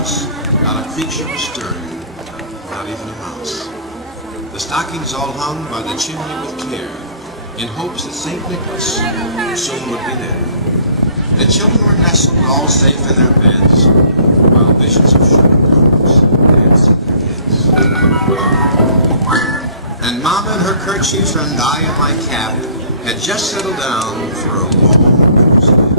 house, not a creature was stirring, not even a mouse. The stockings all hung by the chimney with care, in hopes that St. Nicholas soon would be there. The children were nestled all safe in their beds, while visions of sugar plums danced in their heads. And Mama in her kerchief and I in my cap had just settled down for a long winter's nap.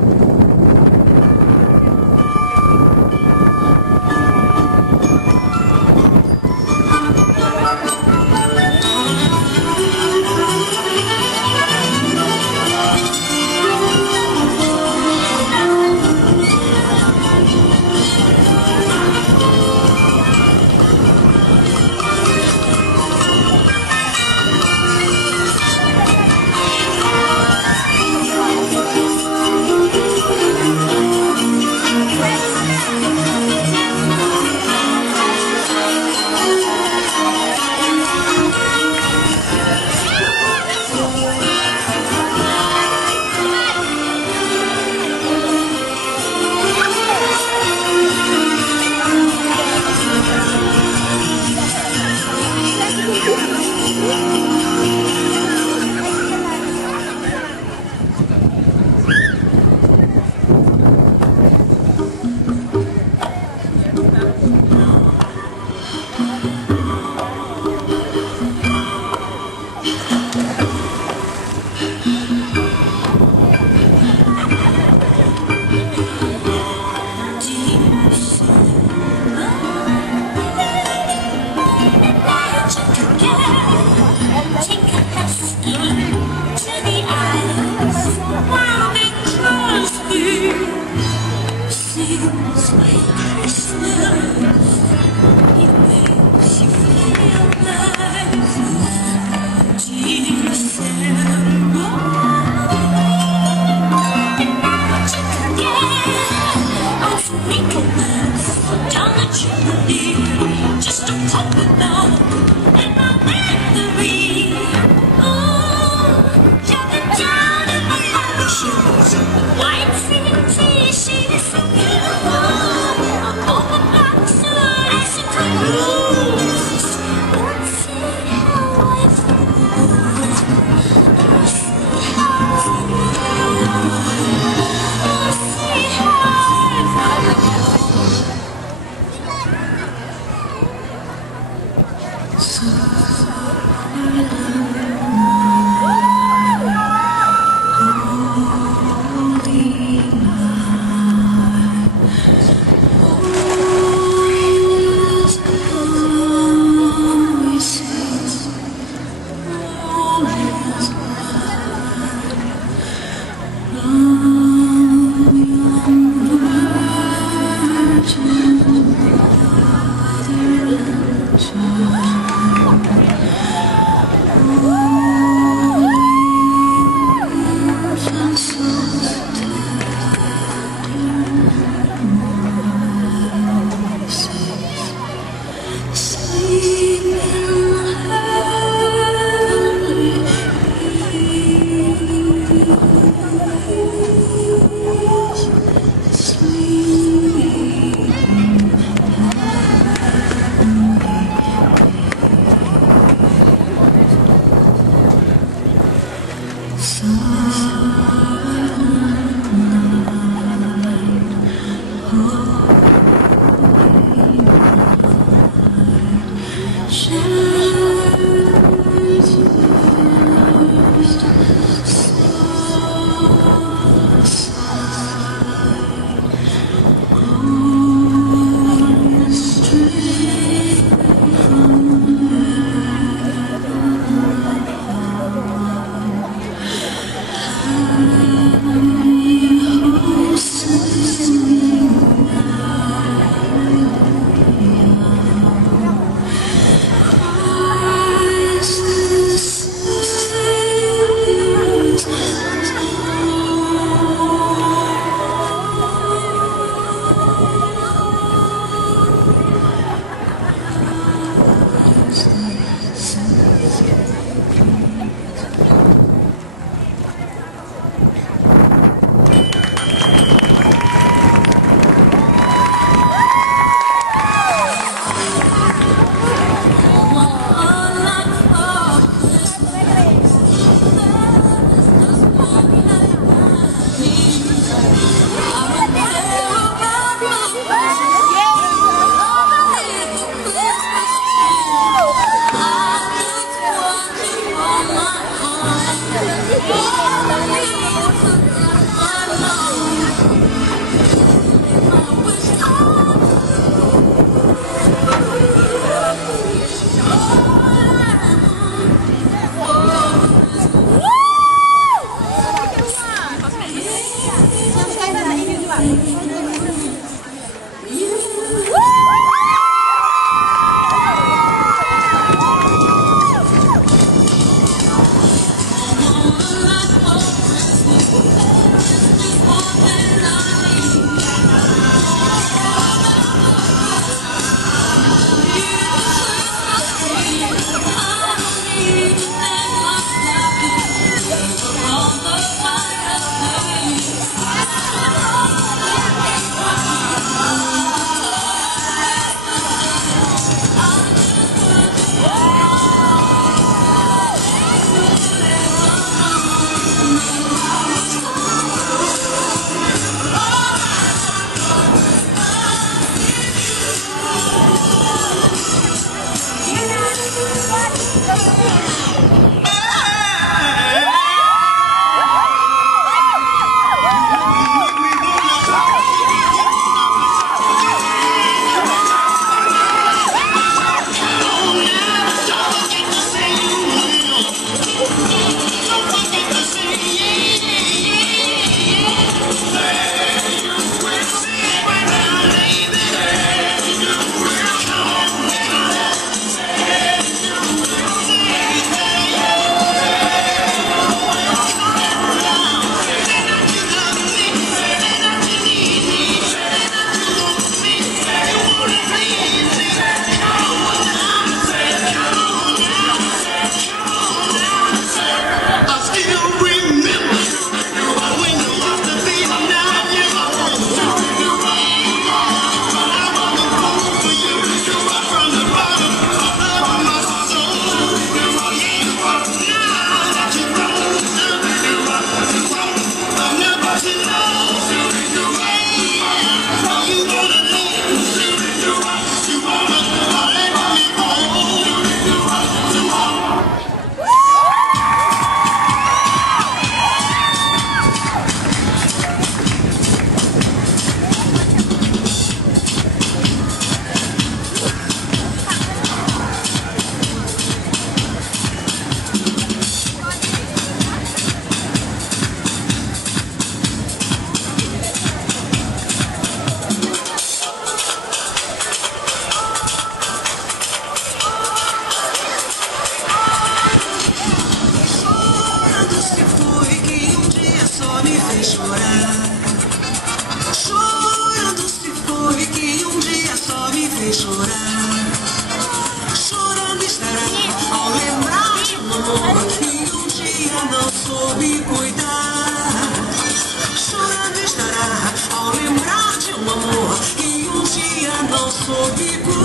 Chorando se foi que um dia só me fez chorar. Chorando estará ao lembrar de um amor que um dia não soube cuidar. Chorando estará ao lembrar de um amor que um dia não soube cuidar.